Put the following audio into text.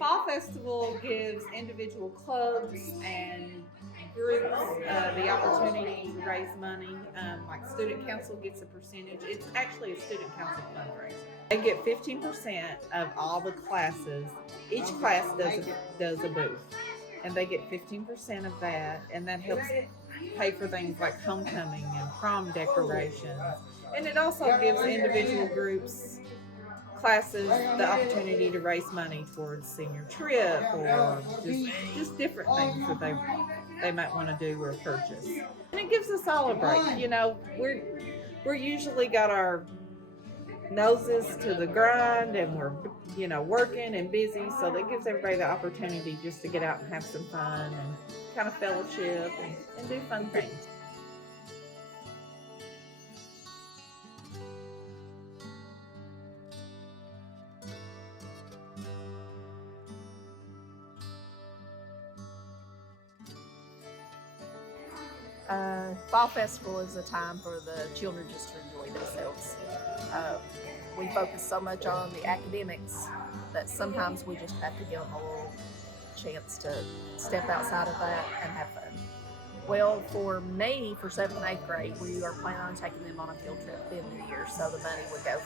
Fall Festival gives individual clubs and groups the opportunity to raise money. Like Student Council gets a percentage. It's actually a Student Council fundraiser. They get 15% of all the classes. Each class does a booth, and they get 15% of that, and that helps pay for things like homecoming and prom decorations. And it also gives individual groups classes the opportunity to raise money towards senior trip or just different things that they might want to do or purchase. And it gives us all a break. We're usually got our noses to the grind and we're working and busy, so that gives everybody the opportunity just to get out and have some fun and kind of fellowship and do fun things. Fall Festival is a time for the children just to enjoy themselves. Uh, we focus so much on the academics that sometimes we just have to give them a little chance to step outside of that and have fun. Well, for me, for 7th and 8th grade, we are planning on taking them on a field trip at the end of the year, so the money would go